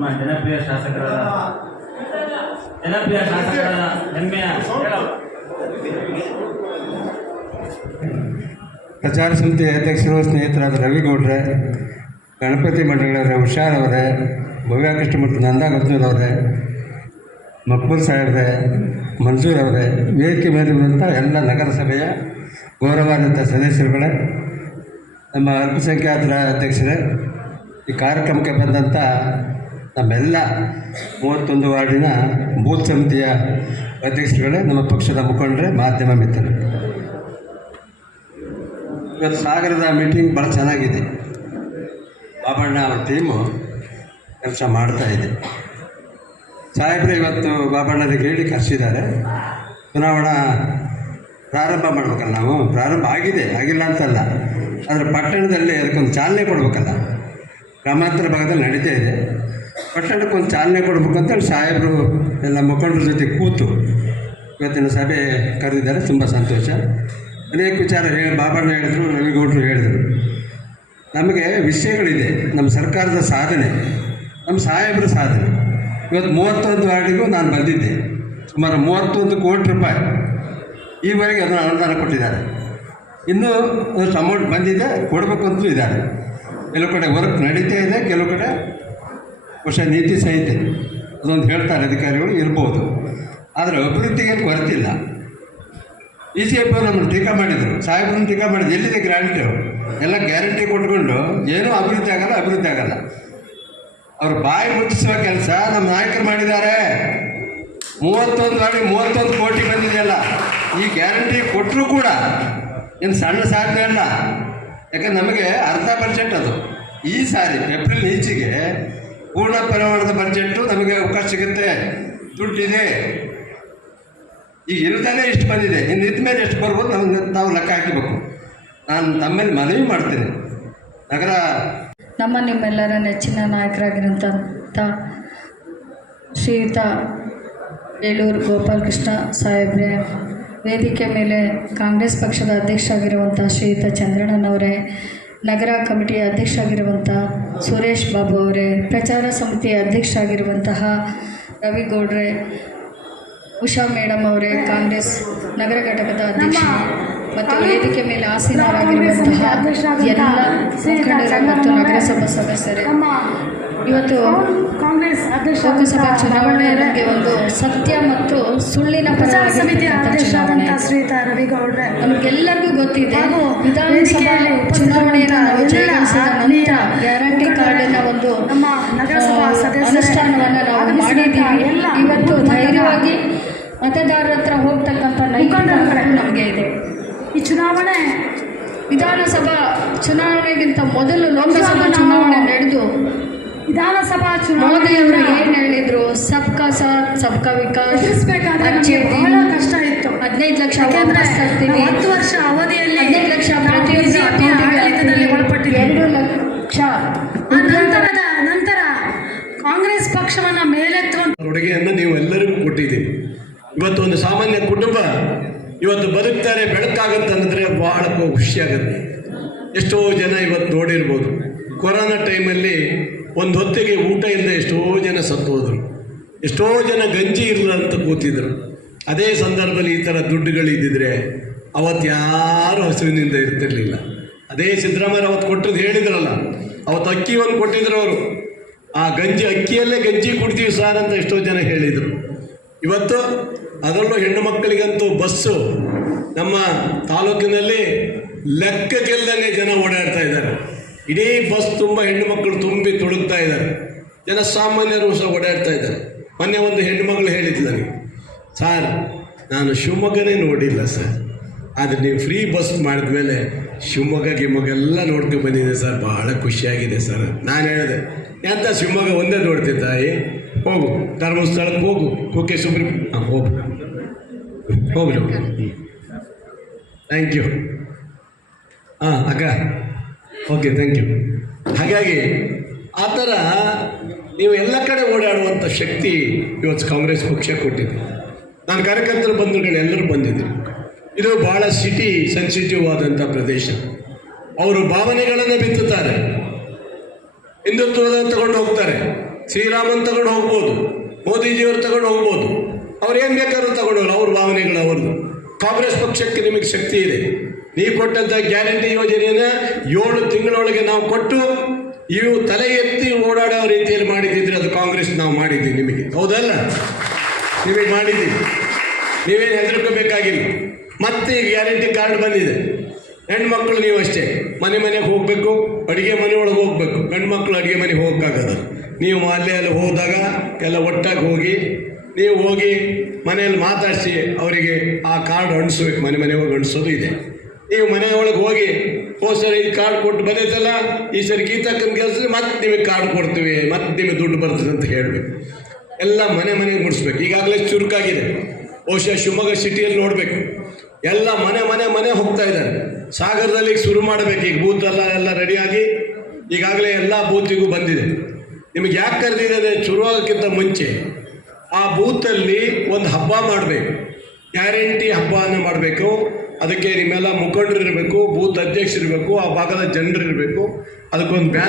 ನಮ್ಮ ಜನಪ್ರಿಯ ಶಾಸಕರಾದ ಹೆಮ್ಮೆಯ ಪ್ರಚಾರ ಸಮಿತಿ ಅಧ್ಯಕ್ಷರು ಸ್ನೇಹಿತರಾದ ರವಿಗೌಡ್ರೆ, ಗಣಪತಿ ಮಂಡಳಿಯವರೇ, ಹುಷಾರ್ ಅವರೇ, ಭವ್ಯ ಕೃಷ್ಣಮೂರ್ತಿ, ನಂದಾ ಗದ್ದೂರ್ ಅವರೇ, ಮಕ್ಬೂಲ್ ಸಾಹೇಬ್ರೆ, ಮನ್ಸೂರ್ ಅವರೇ, ವೇದಿಕೆ ಮೇಲಿರುವಂಥ ಎಲ್ಲ ನಗರಸಭೆಯ ಗೌರವಾನ್ವಿತ ಸದಸ್ಯರುಗಳೇ, ನಮ್ಮ ಅಲ್ಪಸಂಖ್ಯಾತರ ಅಧ್ಯಕ್ಷರೇ, ಈ ಕಾರ್ಯಕ್ರಮಕ್ಕೆ ಬಂದಂಥ ನಮ್ಮೆಲ್ಲ 31 ವಾರ್ಡಿನ ಬೂತ್ ಸಮಿತಿಯ ಅಧ್ಯಕ್ಷರುಗಳೇ, ನಮ್ಮ ಪಕ್ಷದ ಮುಖಂಡರೇ, ಮಾಧ್ಯಮ ಮಿತ್ರರು, ಇವತ್ತು ಸಾಗರದ ಮೀಟಿಂಗ್ ಭಾಳ ಚೆನ್ನಾಗಿದೆ. ಬಾಬಣ್ಣ ಅವ್ರ ಟೀಮು ಕೆಲಸ ಮಾಡ್ತಾಯಿದೆ. ಸಾಹೇಬ್ರೆ ಇವತ್ತು ಬಾಬಣ್ಣರಿಗೆ ಹೇಳಿ ಕರೆಸಿದ್ದಾರೆ. ಚುನಾವಣಾ ಪ್ರಾರಂಭ ಮಾಡ್ಬೇಕಲ್ಲ, ನಾವು ಪ್ರಾರಂಭ ಆಗಿದೆ, ಆಗಿಲ್ಲ ಅಂತಲ್ಲ, ಆದರೆ ಪಟ್ಟಣದಲ್ಲಿ ಅದಕ್ಕೊಂದು ಚಾಲನೆ ಕೊಡಬೇಕಲ್ಲ. ಗ್ರಾಮಾಂತರ ಭಾಗದಲ್ಲಿ ನಡೀತಾ ಇದೆ, ಪಟ್ಟಣಕ್ಕೊಂದು ಚಾಲನೆ ಕೊಡಬೇಕು ಅಂತೇಳಿ ಸಾಹೇಬರು ಎಲ್ಲ ಮುಖಂಡರ ಜೊತೆ ಕೂತು ಇವತ್ತಿನ ಸಭೆ ಕರೆದಿದ್ದಾರೆ. ತುಂಬ ಸಂತೋಷ. ಅನೇಕ ವಿಚಾರ ಬಾಬಣ್ಣ ಹೇಳಿದರು, ರವಿಗೌಡರು ಹೇಳಿದರು. ನಮಗೆ ವಿಷಯಗಳಿದೆ, ನಮ್ಮ ಸರ್ಕಾರದ ಸಾಧನೆ, ನಮ್ಮ ಸಾಹೇಬರ ಸಾಧನೆ. ಇವತ್ತು 31 ವಾರ್ಡಿಗೂ ನಾನು ಬಂದಿದ್ದೆ. ಸುಮಾರು 31 ಕೋಟಿ ರೂಪಾಯಿ ಈವರೆಗೆ ಅದನ್ನು ಅನುದಾನ ಕೊಟ್ಟಿದ್ದಾರೆ. ಇನ್ನೂ ಅಷ್ಟು ಅಮೌಂಟ್ ಬಂದಿದೆ, ಕೊಡಬೇಕು ಅಂತಲೂ ಇದ್ದಾರೆ. ಕೆಲವು ಕಡೆ ವರ್ಕ್ ನಡೀತಾ ಇದೆ, ಕೆಲವು ಕಡೆ ಬಹುಶಃ ನೀತಿ ಸಂಹಿತೆ ಅದೊಂದು ಹೇಳ್ತಾರೆ ಅಧಿಕಾರಿಗಳು, ಇರ್ಬೋದು. ಆದರೆ ಅಭಿವೃದ್ಧಿಗೆ ಕೊರತಿಲ್ಲ. BJP ನಮ್ಮನ್ನು ಟೀಕಾ ಮಾಡಿದರು, ಸಾಹೇಬ್ರನ್ನ ಟೀಕಾ ಮಾಡಿದ್ರು. ಎಲ್ಲಿದೆ ಗ್ಯಾರಂಟಿ? ಎಲ್ಲ ಗ್ಯಾರಂಟಿ ಕೊಟ್ಕೊಂಡು ಏನೂ ಅಭಿವೃದ್ಧಿ ಆಗಲ್ಲ. ಅವರು ಬಾಯಿ ಮುಚ್ಚಿಸುವ ಕೆಲಸ ನಮ್ಮ ನಾಯಕರು ಮಾಡಿದ್ದಾರೆ. 31 ವಾರ್ಡಿಗೆ 31 ಕೋಟಿ ಬಂದಿದೆಯಲ್ಲ, ಈ ಗ್ಯಾರಂಟಿ ಕೊಟ್ಟರೂ ಕೂಡ ಏನು ಸಣ್ಣ ಸಾಧನೆ ಅಲ್ಲ. ಯಾಕಂದ್ರೆ ನಮಗೆ ಅರ್ಧ ಬಜೆಟ್ ಅದು. ಈ ಸಾರಿ ಏಪ್ರಿಲ್ ಈಚೆಗೆ ಪೂರ್ಣ ಪ್ರಮಾಣದ ಬಜೆಟ್ಟು ನಮಗೆ ಅವಕಾಶ ಸಿಗುತ್ತೆ, ದುಡ್ಡಿದೆ. ಈಗ ಇಲ್ಲದೇ ಇಷ್ಟು ಬಂದಿದೆ, ಇನ್ನು ಇದ್ದ ಮೇಲೆ ಎಷ್ಟು ಬರ್ಬೋದು ನಾವು ಲೆಕ್ಕ ಹಾಕಬೇಕು. ನಾನು ತಮ್ಮಲ್ಲಿ ಮನವಿ ಮಾಡ್ತೇನೆ, ನಗರ ನಿಮ್ಮೆಲ್ಲರ ನೆಚ್ಚಿನ ನಾಯಕರಾಗಿರೋಂಥ ಶ್ರೀಯುತ ಏಳೂರು ಗೋಪಾಲಕೃಷ್ಣ ಸಾಹೇಬ್ರೆ, ವೇದಿಕೆ ಮೇಲೆ ಕಾಂಗ್ರೆಸ್ ಪಕ್ಷದ ಅಧ್ಯಕ್ಷರಾಗಿರುವಂಥ ಶ್ರೀಯುತ ಚಂದ್ರಣ್ಣನವರೇ, ನಗರ ಕಮಿಟಿಯ ಅಧ್ಯಕ್ಷರಾಗಿರುವಂಥ ಸುರೇಶ್ ಬಾಬು ಅವರೇ, ಪ್ರಚಾರ ಸಮಿತಿಯ ಅಧ್ಯಕ್ಷರಾಗಿರುವಂತಹ ರವಿಗೌಡ್ರೆ, ಉಷಾ ಮೇಡಮ್ ಅವರೇ, ಕಾಂಗ್ರೆಸ್ ನಗರ ಘಟಕದ ಅಧ್ಯಕ್ಷ ಮತ್ತು ವೇದಿಕೆ ಮೇಲೆ ಆಸೀನರಾಗಿರುವಂತಹ ಎಲ್ಲ ಮುಖಂಡರ ಮತ್ತು ನಗರಸಭಾ ಸದಸ್ಯರೇ, ಇವತ್ತು ಲೋಕಸಭಾ ಚುನಾವಣೆ ಬಗ್ಗೆ ಒಂದು ಸತ್ಯ ಮತ್ತು ಸುಳ್ಳಿನ ಚುನಾವಣೆ. ನಮಗೆಲ್ಲರಿಗೂ ಗೊತ್ತಿದೆ, ವಿಧಾನಸಭಾ ಚುನಾವಣೆಯನ್ನು ನಾವು ಜಯಗಳಿಸಿದ ನಂತರ ಗ್ಯಾರಂಟಿ ಕಾರ್ಡಿನ ಒಂದು ಅನುಷ್ಠಾನವನ್ನು ನಾವು ಮಾಡಿದ್ದೀವಿ. ಇವತ್ತು ಧೈರ್ಯವಾಗಿ ಮತದಾರರ ಹತ್ರ ಹೋಗ್ತಕ್ಕಂಥ ನೈತಿಕ ನಮಗೆ ಇದೆ. ಈ ಚುನಾವಣೆ ವಿಧಾನಸಭಾ ಚುನಾವಣೆಗಿಂತ ಮೊದಲು ಲೋಕಸಭಾ ಚುನಾವಣೆ ನಡೆದು ವಿಧಾನಸಭಾ ಮೋದಿಯವರು ಏನು ಹೇಳಿದ್ರು, ಸಬ್ಕಾ ಸಾಥ್ ಸಬ್ಕಾ ವಿಕಾಸ್ ಬಹಳ ಕಷ್ಟ ಇತ್ತು. 15 ಲಕ್ಷ ವಾಪಸ್ ತರ್ತೀವಿ, 10 ವರ್ಷ ಅವಧಿಯಲ್ಲಿ 15 ಲಕ್ಷ ಪ್ರತಿಯೊಂದು ಒಳಪಟ್ಟಿದೆ, 2 ಲಕ್ಷ. ನಂತರ ಕಾಂಗ್ರೆಸ್ ಪಕ್ಷವನ್ನ ಮೇಲೆತ್ತುವಂತ ಕೊಡುಗೆಯನ್ನು ನೀವು ಎಲ್ಲರಿಗೂ ಕೊಟ್ಟಿದ್ದೀವಿ. ಇವತ್ತು ಒಂದು ಸಾಮಾನ್ಯ ಕುಟುಂಬ ಇವತ್ತು ಬದುಕ್ತಾರೆ, ಬೆಳಕಾಗತ್ತಂದರೆ ಭಾಳ ಖುಷಿಯಾಗುತ್ತೆ. ಎಷ್ಟೋ ಜನ ಇವತ್ತು ನೋಡಿರ್ಬೋದು, ಕೊರೋನಾ ಟೈಮಲ್ಲಿ ಒಂದು ಹೊತ್ತಿಗೆ ಊಟ ಇಲ್ಲದೆ ಎಷ್ಟೋ ಜನ ಸತ್ತು ಹೋದರು, ಎಷ್ಟೋ ಜನ ಗಂಜಿ ಇರಲ್ಲ ಅಂತ ಕೂತಿದ್ರು. ಅದೇ ಸಂದರ್ಭದಲ್ಲಿ ಈ ಥರ ದುಡ್ಡುಗಳಿದ್ದಿದ್ರೆ ಅವತ್ತು ಯಾರೂ ಹಸುವಿನಿಂದ ಇರ್ತಿರ್ಲಿಲ್ಲ. ಅದೇ ಸಿದ್ದರಾಮಯ್ಯ ಅವತ್ತು ಕೊಟ್ಟದ್ದು ಹೇಳಿದ್ರಲ್ಲ, ಅವತ್ತು ಅಕ್ಕಿ ಒಂದು ಕೊಟ್ಟಿದ್ರು ಅವರು, ಆ ಗಂಜಿ ಅಕ್ಕಿಯಲ್ಲೇ ಗಂಜಿ ಕುಡ್ತೀವಿ ಸಾರ್ ಅಂತ ಎಷ್ಟೋ ಜನ ಹೇಳಿದರು. ಇವತ್ತು ಅದರಲ್ಲೂ ಹೆಣ್ಣು ಮಕ್ಕಳಿಗಂತೂ ಬಸ್ಸು ನಮ್ಮ ತಾಲೂಕಿನಲ್ಲಿ ಲೆಕ್ಕಕ್ಕಿಲ್ಲದಂಗೆ ಜನ ಓಡಾಡ್ತಾ ಇದ್ದಾರೆ. ಇಡೀ ಬಸ್ ತುಂಬ ಹೆಣ್ಣು ಮಕ್ಕಳು ತುಂಬಿ ತುಳುಕ್ತಾ ಇದ್ದಾರೆ, ಜನಸಾಮಾನ್ಯರು ಸಹ ಓಡಾಡ್ತಾ ಇದ್ದಾರೆ. ಮೊನ್ನೆ ಒಂದು ಹೆಣ್ಣು ಮಗಳು ಹೇಳಿದ್ದು ನನಗೆ, ಸಾರ್ ನಾನು ಶಿವಮೊಗ್ಗನೇ ನೋಡಿಲ್ಲ ಸರ್, ಆದರೆ ನೀವು ಫ್ರೀ ಬಸ್ ಮಾಡಿದ ಮೇಲೆ ಶಿವಮೊಗ್ಗ ಎಲ್ಲ ನೋಡ್ಕೊಂಡು ಬಂದಿದೆ ಸರ್, ಭಾಳ ಖುಷಿಯಾಗಿದೆ ಸರ್. ನಾನು ಹೇಳಿದೆ, ಎಂತ ಶಿವಮೊಗ್ಗ ಒಂದೇ ನೋಡ್ತೀನಿ ತಾಯಿ, ಹೋಗು ಧರ್ಮಸ್ಥಳಕ್ಕೆ ಹೋಗು, ಕುಕ್ಕೆ ಸುಬ್ರಹ್ಮಣ್ಯ ಹೋಗ್ಲಿ. Thank you. ಅಕ್ಕ ಓಕೆ, ಥ್ಯಾಂಕ್ ಯು. ಹಾಗಾಗಿ ಆ ಥರ ನೀವು ಎಲ್ಲ ಕಡೆ ಓಡಾಡುವಂಥ ಶಕ್ತಿ ಇವತ್ತು ಕಾಂಗ್ರೆಸ್ ಪಕ್ಷ ಕೊಟ್ಟಿದೆ. ನಾನು ಕಾರ್ಯಕರ್ತರು ಬಂಧುಗಳು ಎಲ್ಲರೂ ಬಂದಿದ್ದರು. ಇದು ಭಾಳ ಸಿಟಿ ಸೆನ್ಸಿಟಿವ್ ಆದಂಥ ಪ್ರದೇಶ. ಅವರು ಭಾವನೆಗಳನ್ನು ಬಿತ್ತುತ್ತಾರೆ, ಹಿಂದುತ್ವದ ತಗೊಂಡು ಹೋಗ್ತಾರೆ, ಶ್ರೀರಾಮನ್ ತಗೊಂಡು ಹೋಗ್ಬೋದು, ಮೋದಿಜಿಯವ್ರು ತಗೊಂಡು ಹೋಗ್ಬೋದು, ಅವ್ರು ಏನು ಬೇಕಾದ್ರೂ ತಗೊಂಡೋಲ್ಲ, ಅವ್ರ ಭಾವನೆಗಳು ಅವ್ರದ್ದು. ಕಾಂಗ್ರೆಸ್ ಪಕ್ಷಕ್ಕೆ ನಿಮಗೆ ಶಕ್ತಿ ಇದೆ. ನೀವು ಕೊಟ್ಟಂಥ ಗ್ಯಾರಂಟಿ ಯೋಜನೆಯನ್ನು 7 ತಿಂಗಳೊಳಗೆ ನಾವು ಕೊಟ್ಟು ಇವು ತಲೆ ಎತ್ತಿ ಓಡಾಡೋ ರೀತಿಯಲ್ಲಿ ಮಾಡಿದ್ದಿದ್ರೆ ಅದು ಕಾಂಗ್ರೆಸ್ ನಾವು ಮಾಡಿದ್ದೀವಿ ನಿಮಗೆ, ಹೌದಲ್ಲ? ನಿಮಗೆ ಮಾಡಿದ್ದೀವಿ, ನೀವೇನು ಹೆದರ್ಕೋಬೇಕಾಗಿಲ್ಲ. ಮತ್ತೆ ಈಗ ಗ್ಯಾರಂಟಿ ಕಾರ್ಡ್ ಬಂದಿದೆ. ಹೆಣ್ಮಕ್ಳು ನೀವು ಅಷ್ಟೇ ಮನೆಗೆ ಹೋಗಬೇಕು, ಅಡುಗೆ ಮನೆ ಒಳಗೆ ಹೋಗ್ಬೇಕು. ಗಂಡು ಮಕ್ಕಳು ಅಡುಗೆ ಮನೆಗೆ ಹೋಗೋಕ್ಕಾಗಲ್ಲ. ನೀವು ಅಲ್ಲಿ ಹೋದಾಗ ಎಲ್ಲ ಒಟ್ಟಾಗಿ ಹೋಗಿ ನೀವು ಹೋಗಿ ಮನೆಯಲ್ಲಿ ಮಾತಾಡಿಸಿ ಅವರಿಗೆ ಆ ಕಾರ್ಡ್ ಅಂಟಿಸ್ಬೇಕು. ಮನೆ ಹೋಗಿ ಅಂಟಿಸೋದು ಇದೆ. ನೀವು ಮನೆ ಒಳಗೆ ಹೋಗಿ ಸರಿ ಈ ಕಾರ್ಡ್ ಕೊಟ್ಟು ಬಂದೈತಲ್ಲ, ಈ ಸರಿ ಗೀತಕ್ಕನ ಕೆಲಸ ಮತ್ತೆ ನಿಮಗೆ ಕಾರ್ಡ್ ಕೊಡ್ತೀವಿ, ಮತ್ತೆ ನಿಮಗೆ ದುಡ್ಡು ಬರ್ತದೆ ಅಂತ ಹೇಳಬೇಕು. ಎಲ್ಲ ಮನೆಗೆ ಮುಡಿಸ್ಬೇಕು. ಈಗಾಗಲೇ ಚುರುಕಾಗಿದೆ. ಬಹುಶಃ ಶಿವಮೊಗ್ಗ ಸಿಟಿಯಲ್ಲಿ ನೋಡಬೇಕು, ಎಲ್ಲ ಮನೆ ಹೋಗ್ತಾ ಇದ್ದಾರೆ. ಸಾಗರದಲ್ಲಿ ಈಗ ಶುರು ಮಾಡಬೇಕು. ಈಗ ಬೂತ್ ಎಲ್ಲ ರೆಡಿಯಾಗಿ ಈಗಾಗಲೇ ಎಲ್ಲ ಬೂತಿಗೂ ಬಂದಿದೆ. ನಿಮಗೆ ಯಾಕೆ ಕರೆದಿದೆ? ಶುರುವಾಗೋಕ್ಕಿಂತ ಮುಂಚೆ ಆ ಬೂತಲ್ಲಿ ಒಂದು ಹಬ್ಬ ಮಾಡಬೇಕು, ಗ್ಯಾರಂಟಿ ಹಬ್ಬವನ್ನು ಮಾಡಬೇಕು. ಅದಕ್ಕೆ ನಿಮ್ಮೆಲ್ಲ ಮುಖಂಡರು ಇರಬೇಕು, ಬೂತ್ ಅಧ್ಯಕ್ಷರು ಇರಬೇಕು, ಆ ಭಾಗದ ಜನರು ಇರಬೇಕು. ಅದಕ್ಕೊಂದು ಬ್ಯಾನರ್